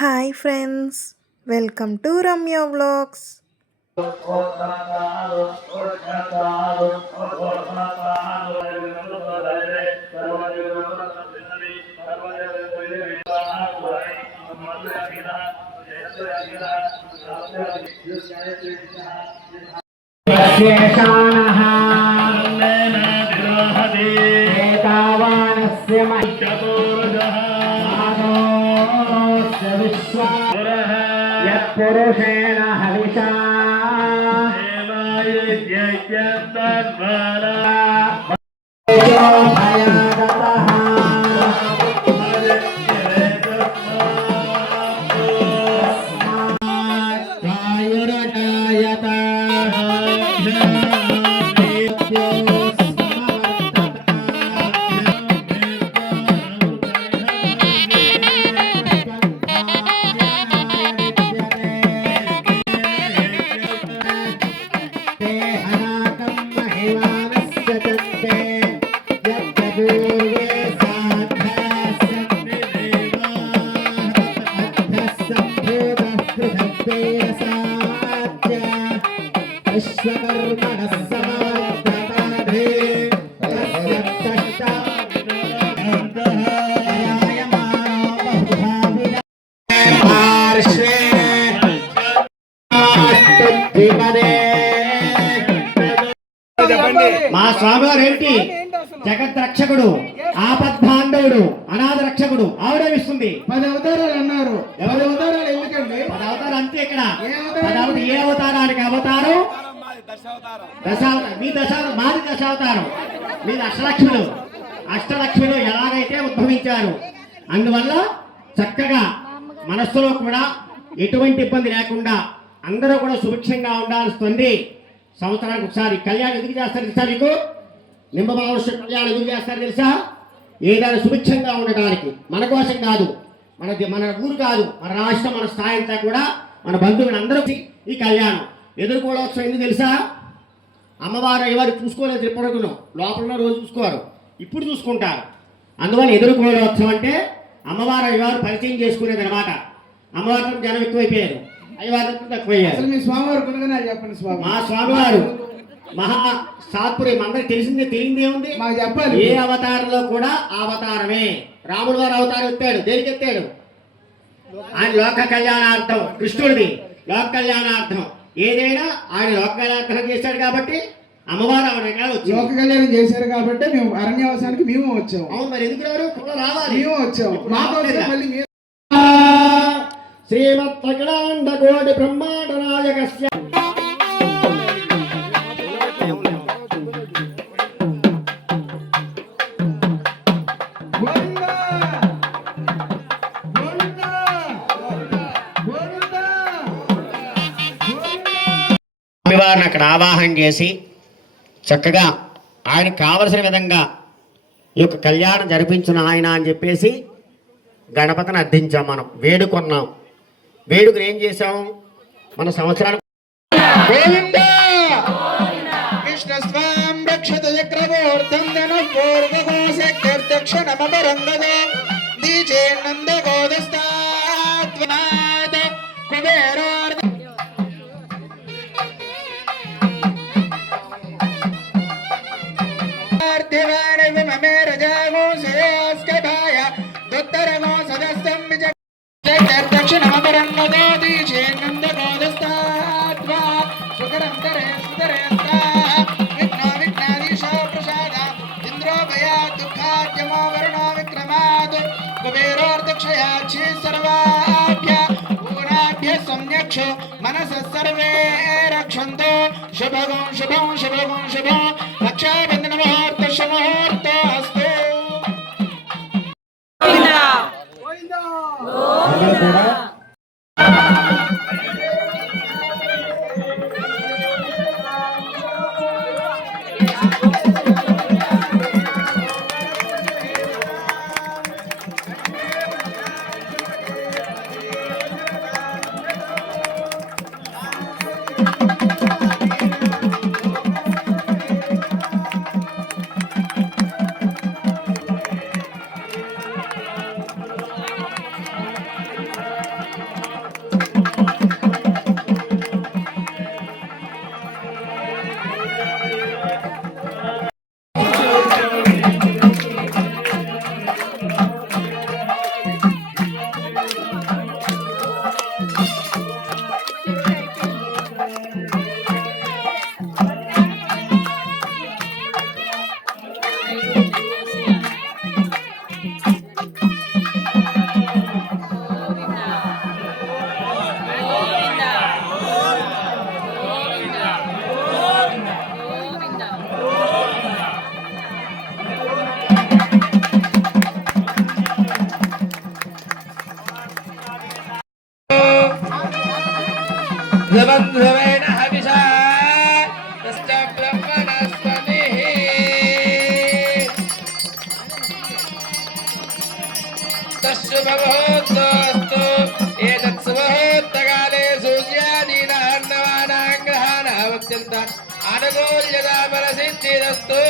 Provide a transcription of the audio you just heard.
Hi friends, welcome to Ramya vlogs. పురుషేణ హవిషా మా స్వామివారు ఏంటి? జగత్ రక్షకుడు, ఆపద్బాంధవుడు, అనాథ రక్షకుడు. ఆవిడేమిస్తుంది? 10 అవతారాలు అన్నారు. ఎవరు అవతారాలు ఎందుకండి? 10 అవతారాలు అంతే. ఇక్కడ ఏ అవతారానికి అవతారం? దశావతారం. మీ దశావతారం, మాది దశావతారం, మీది అష్టలక్ష్ములు. అష్టలక్ష్ములు ఎలాగైతే ఉద్భవించారు, అందువల్ల చక్కగా మనస్సులో కూడా ఎటువంటి ఇబ్బంది లేకుండా అందరూ కూడా సుభిక్షంగా ఉండాల్సింది. సంవత్సరానికి ఒకసారి కళ్యాణం ఎందుకు చేస్తారు తెలుసా మీకు? నింబమావశ్య కళ్యాణం ఎందుకు చేస్తారు తెలుసా? ఏదైనా సుభిక్షంగా ఉండడానికి, మన కోసం కాదు, మన ఊరు కాదు, మన రాష్ట్రం, మన స్థాయి అంతా కూడా మన బంధువులందరూ ఈ కళ్యాణం ఎదుర్కోవడం ఎందుకు తెలుసా? అమ్మవారు ఎవరు చూసుకోలేదు ఎప్పటికూ, లోపల రోజు చూసుకోరు, ఇప్పుడు చూసుకుంటారు. అందువల్ల ఎదుర్కోవడం అంటే అమ్మవారు అయ్యవారు పరిచయం చేసుకునేది అనమాట. అమ్మవారితో జనం ఎక్కువైపోయారు, అయ్యవారితో తక్కువయ్యారు. మీ స్వామివారు చెప్పండి. మా స్వామివారు మహా సాత్పురం, అందరికి తెలియంది ఏముంది? మాకు చెప్పాలి. ఏ అవతారంలో కూడా అవతారమే. రాముడు వారు అవతారం ఎత్తాడు, దేనికి ఎత్తాడు? ఆయన లోక కళ్యాణార్థం. కృష్ణుడిది లోక కళ్యాణార్థం. ఏదైనా ఆయన లోక కళ్యాణార్థం చేశాడు కాబట్టి అమ్మవారు లోక కళ్యాణం చేశారు కాబట్టి మేము అరణ్యవాసానికి మేము వచ్చాము. అవును, మరి ఎందుకు రారు? రావాలి, మేము వచ్చాము. మళ్ళీ శ్రీమత్ అఖిలాండ కోటి బ్రహ్మాండ నాయకస్య స్వామివారిని అక్కడ ఆవాహన చేసి చక్కగా ఆయనకు కావలసిన విధంగా ఈ యొక్క కళ్యాణం జరిపించిన ఆయన అని చెప్పేసి గణపతిని అర్థించాం. మనం వేడుకున్నాం. వేడుకను ఏం చేసాం? మన సంవత్సరానికి మనస సర్వే రక్షంతో శుభగం శుభం శుభగం శుభం రక్షాబంధన ముహూర్త శుభముహూర్త అస్తు. సుబంధువేన హవిషా తస్య బ్రహ్మణస్పతిః తస్సుభవోత్తోస్తు ఏతత్ సుభవోత్తకాలే సూర్యాదీనార్ణవానాం గ్రహాణామత్యంత అనుకూల్యతా ఫలసిద్ధిరస్తు